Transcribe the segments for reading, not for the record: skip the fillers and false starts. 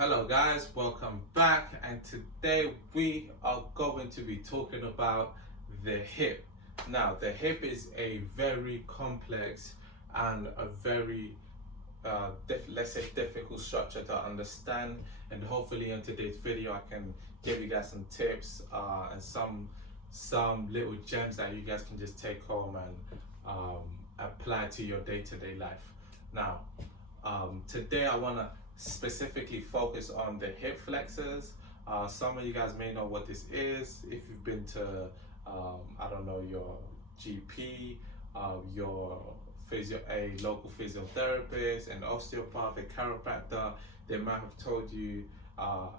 Hello guys, welcome back, and today we are going to be talking about the hip. Now the hip is a very complex and a very let's say difficult structure to understand, and hopefully in today's video I can give you guys some tips and some little gems that you guys can just take home and apply to your day-to-day life. Now today I want to specifically focus on the hip flexors. Some of you guys may know what this is if you've been to I don't know, your GP, a local physiotherapist, an osteopath, a chiropractor. They might have told you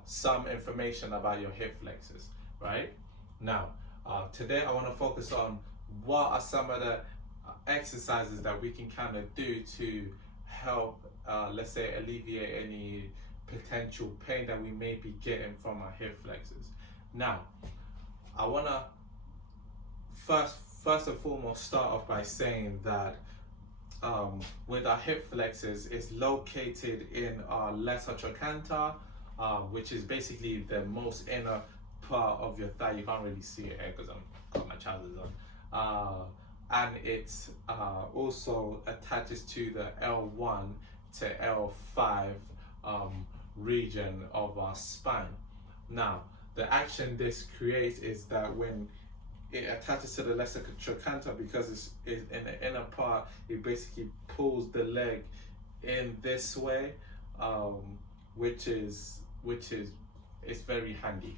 some information about your hip flexors, right? Now today I want to focus on what are some of the exercises that we can kind of do to help let's say alleviate any potential pain that we may be getting from our hip flexors. Now I want to first and foremost start off by saying that with our hip flexors, it's located in our lesser trochanter, which is basically the most inner part of your thigh. You can't really see it here because I've got my trousers on. And it also attaches to the L1 to L5 region of our spine. Now, the action this creates is that when it attaches to the lesser trochanter, because it's in the inner part, it basically pulls the leg in this way, which is it's very handy.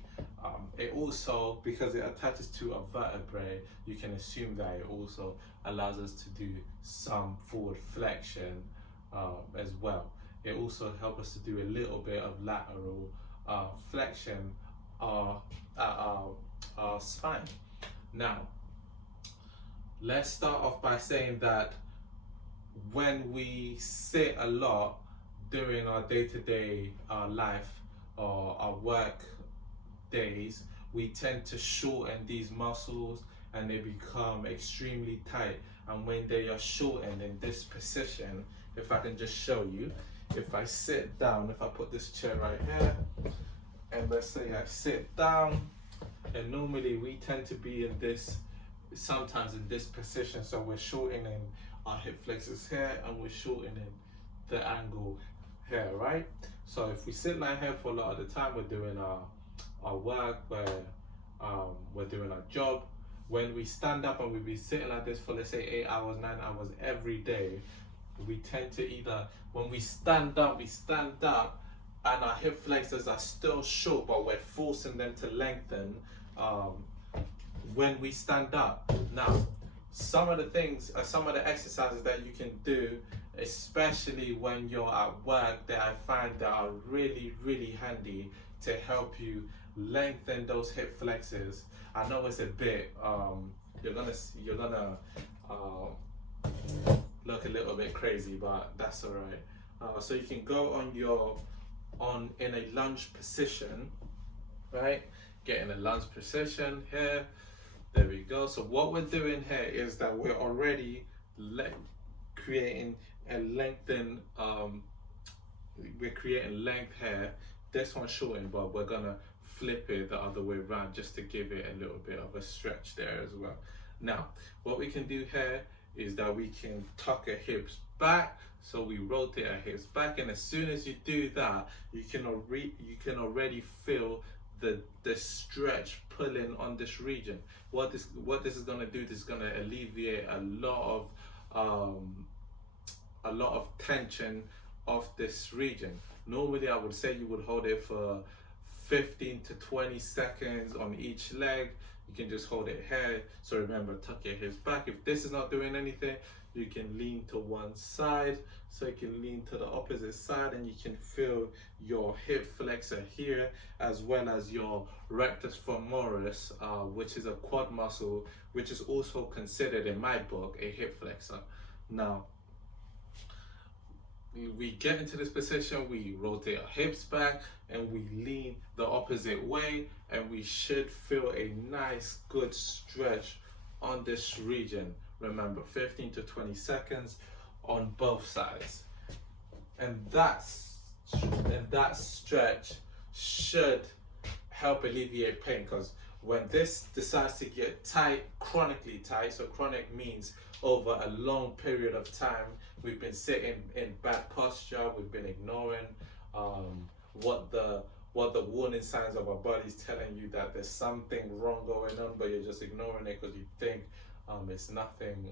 It also, because it attaches to a vertebrae, you can assume that it also allows us to do some forward flexion as well. It also helps us to do a little bit of lateral flexion at our spine. Now, let's start off by saying that when we sit a lot during our day-to-day life or our work days, we tend to shorten these muscles and they become extremely tight. And when they are shortened in this position, if I can just show you, if I sit down, if I put this chair right here, and let's say I sit down, and normally we tend to be in this, sometimes in this position, so we're shortening our hip flexors here and we're shortening the angle here, right? So if we sit like here for a lot of the time, we're doing our work, we're doing our job. When we stand up and we be sitting like this for, let's say, 8 hours, 9 hours every day, we tend to either, when we stand up and our hip flexors are still short, but we're forcing them to lengthen when we stand up. Now, some of the things, some of the exercises that you can do, especially when you're at work, that I find that are really, really handy to help you lengthen those hip flexors. I know it's a bit, you're gonna look a little bit crazy, but that's all right. So you can go in a lunge position, right? Get in a lunge position here. There we go. So what we're doing here is that we're already creating a lengthen. We're creating length here. This one's shortened, but we're gonna flip it the other way around just to give it a little bit of a stretch there as well. Now, what we can do here is that we can tuck our hips back. So we rotate our hips back, and as soon as you do that, you can already feel the stretch pulling on this region. What this is going to do, this is going to alleviate a lot of tension of this region. Normally I would say you would hold it for 15 to 20 seconds on each leg. You can just hold it here. So remember, tuck your hips back. If this is not doing anything, you can lean to one side. So you can lean to the opposite side and you can feel your hip flexor here, as well as your rectus femoris, which is a quad muscle, which is also considered in my book a hip flexor. Now, we get into this position, we rotate our hips back and we lean the opposite way, and we should feel a nice good stretch on this region. Remember, 15 to 20 seconds on both sides. And that's and that stretch should help alleviate pain, because when this decides to get tight, chronically tight, so chronic means over a long period of time, we've been sitting in bad posture, we've been ignoring what the warning signs of our body's telling you that there's something wrong going on, but you're just ignoring it because you think it's nothing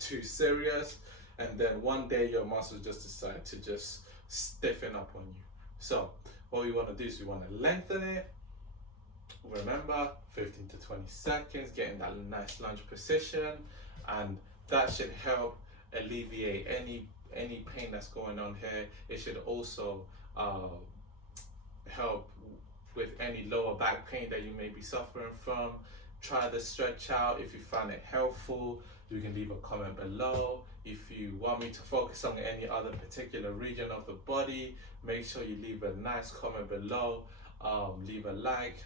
too serious, and then one day your muscles just decide to just stiffen up on you. So what we want to do is we want to lengthen it. Remember, 15 to 20 seconds, getting that nice lunge position, and that should help alleviate any pain that's going on here. It should also help with any lower back pain that you may be suffering from. Try the stretch out. If you find it helpful, you can leave a comment below. If you want me to focus on any other particular region of the body, make sure you leave a nice comment below. Leave a like,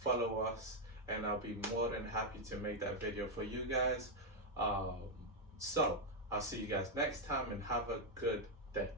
follow us, and I'll be more than happy to make that video for you guys. So I'll see you guys next time, and have a good day.